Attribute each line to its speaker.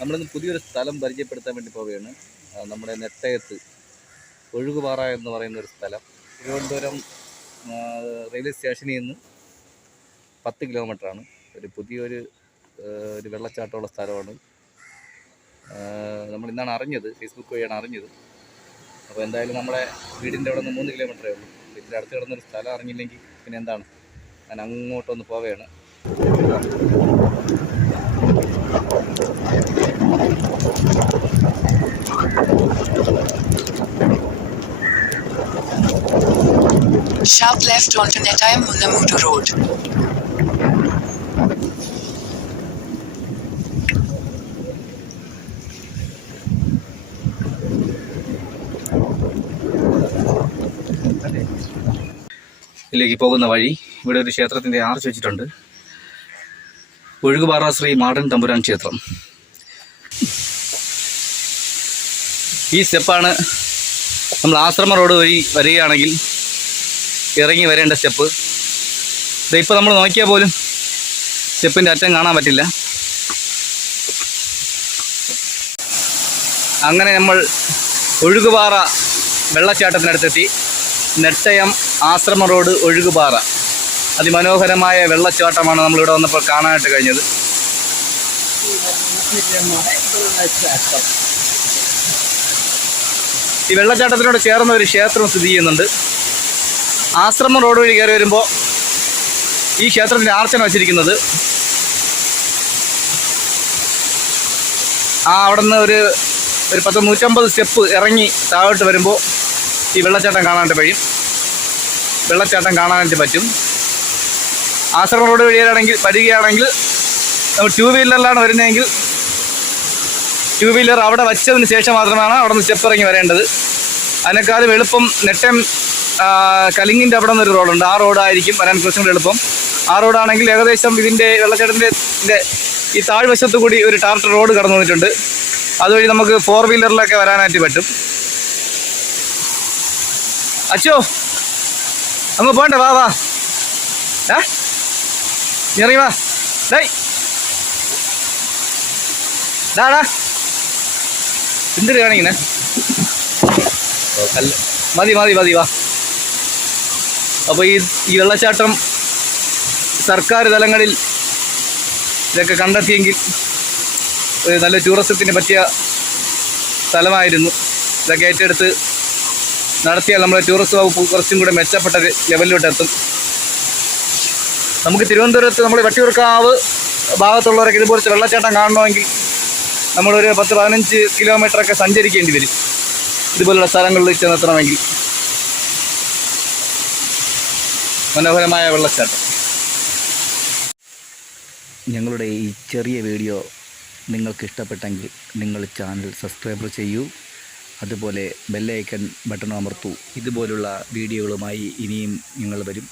Speaker 1: നമ്മളിന്ന് പുതിയൊരു സ്ഥലം പരിചയപ്പെടുത്താൻ വേണ്ടി പോവുകയാണ്. നമ്മുടെ നെട്ടയത്ത് ഒഴുകുപാറ എന്ന് പറയുന്ന ഒരു സ്ഥലം. തിരുവനന്തപുരം റെയിൽവേ സ്റ്റേഷനിൽ നിന്ന് പത്ത് കിലോമീറ്ററാണ്. ഒരു പുതിയൊരു ഒരു വെള്ളച്ചാട്ടമുള്ള സ്ഥലമാണ്. നമ്മൾ ഇന്നാണ് അറിഞ്ഞത് ഫേസ്ബുക്ക് വഴിയാണ് അറിഞ്ഞത്. അപ്പോൾ എന്തായാലും നമ്മുടെ വീടിന്റെ അവിടെ നിന്ന് മൂന്ന് കിലോമീറ്ററേ ഉള്ളൂ. ഇതിന്റെ അടുത്ത് കിടന്നൊരു സ്ഥലം അറിഞ്ഞില്ലെങ്കിൽ പിന്നെ എന്താണ്? ഞാൻ അങ്ങോട്ടൊന്ന് പോവുകയാണ്.
Speaker 2: Sharp left onto Netayam Munamudu Road.
Speaker 1: ഇതിലേക്ക് പോകുന്ന വഴി ഇവിടെ ഒരു ക്ഷേത്രത്തിന്റെ ആർച്ച് വെച്ചിട്ടുണ്ട് ഒഴുകുപാറ ശ്രീ മാടൻ തമ്പുരാൻ ക്ഷേത്രം. ഈ സ്റ്റെപ്പാണ് നമ്മൾ ആശ്രമ റോഡ് വഴി വരികയാണെങ്കിൽ ഇറങ്ങി വരേണ്ട സ്റ്റെപ്പ്. ഇതിപ്പോൾ നമ്മൾ നോക്കിയാൽ പോലും സ്റ്റെപ്പിന്റെ അറ്റം കാണാൻ പറ്റില്ല. അങ്ങനെ നമ്മൾ ഒഴുകുപാറ വെള്ളച്ചാട്ടത്തിനടുത്തെത്തി. നെട്ടയം ആശ്രമ റോഡ് ഒഴുകുപാറ. അതിമനോഹരമായ വെള്ളച്ചാട്ടമാണ് നമ്മളിവിടെ വന്നപ്പോൾ കാണാനായിട്ട് കഴിഞ്ഞത്. ഈ വെള്ളച്ചാട്ടത്തിനോട് ചേർന്ന ഒരു ക്ഷേത്രം സ്ഥിതി ചെയ്യുന്നുണ്ട്. ആശ്രമം റോഡ് വഴി കയറി വരുമ്പോൾ ഈ ക്ഷേത്രത്തിന്റെ ആർച്ചന വച്ചിരിക്കുന്നത്. ആ അവിടെ നിന്ന് ഒരു ഒരു പത്ത് നൂറ്റമ്പത് സ്റ്റെപ്പ് ഇറങ്ങി താഴോട്ട് വരുമ്പോൾ ഈ വെള്ളച്ചാട്ടം കാണാനായിട്ട് കഴിയും. വെള്ളച്ചാട്ടം കാണാനായിട്ട് പറ്റും. ആശ്രമം റോഡ് വഴിയാണെങ്കിൽ വരികയാണെങ്കിൽ നമ്മൾ ടൂ വീലറിലാണ് വരുന്നതെങ്കിൽ ടൂ വീലർ അവിടെ വച്ചതിന് ശേഷം മാത്രമാണ് അവിടെ നിന്ന് സ്റ്റെപ്പ് ഇറങ്ങി വരേണ്ടത്. അതിനേക്കാളും എളുപ്പം നെട്ടം കലിങ്ങിന്റെ അവിടെ നിന്നൊരു റോഡുണ്ട്. ആ റോഡായിരിക്കും വരാൻ കുറച്ചും കൂടി എളുപ്പം. ആ റോഡാണെങ്കിൽ ഏകദേശം ഇതിന്റെ വെള്ളച്ചാട്ടത്തിന്റെ ഈ താഴ്വശത്ത് കൂടി ഒരു ടാർട്ടർ റോഡ് കടന്നു വന്നിട്ടുണ്ട്. അതുവഴി നമുക്ക് ഫോർ വീലറിലൊക്കെ വരാനായിട്ട് പറ്റും. അച്ചോ അങ്ങ് പോണ്ടേ വാ വാ. ഏ? ഇറങ്ങി വാ. ഡേയ് ഡാടാ കാണിങ്ങനെ ഓ, കല്ല് മതി മതി മതി വാ. അപ്പോൾ ഈ ഈ വെള്ളച്ചാട്ടം സർക്കാർ തലങ്ങളിൽ ഇതൊക്കെ കണ്ടെത്തിയെങ്കിൽ ഒരു നല്ല ടൂറിസത്തിന് പറ്റിയ സ്ഥലമായിരുന്നു. ഇതൊക്കെ ഏറ്റെടുത്ത് നടത്തിയാൽ നമ്മുടെ ടൂറിസ്റ്റ് വകുപ്പ് കുറച്ചും കൂടെ മെച്ചപ്പെട്ട ലെവലിലോട്ട് എത്തും നമുക്ക് തിരുവനന്തപുരത്ത് നമ്മൾ വട്ടിയൂർക്കാവ് ഭാഗത്തുള്ളവരൊക്കെ ഇതുപോലത്തെ വെള്ളച്ചാട്ടം കാണണമെങ്കിൽ നമ്മളൊരു പത്ത് പതിനഞ്ച് കിലോമീറ്ററൊക്കെ സഞ്ചരിക്കേണ്ടി വരും. ഇതുപോലുള്ള സ്ഥലങ്ങളിൽ ചെന്നെത്തണമെങ്കിൽ. മനോഹരമായ വെള്ളച്ചാട്ടം. ഞങ്ങളുടെ ഈ ചെറിയ വീഡിയോ നിങ്ങൾക്ക് ഇഷ്ടപ്പെട്ടെങ്കിൽ നിങ്ങൾ ചാനൽ സബ്സ്ക്രൈബ് ചെയ്യൂ. അതുപോലെ ബെല്ലൈക്കൺ ബട്ടൺ അമർത്തൂ. ഇതുപോലുള്ള വീഡിയോകളുമായി ഇനിയും ഞങ്ങൾ വരും.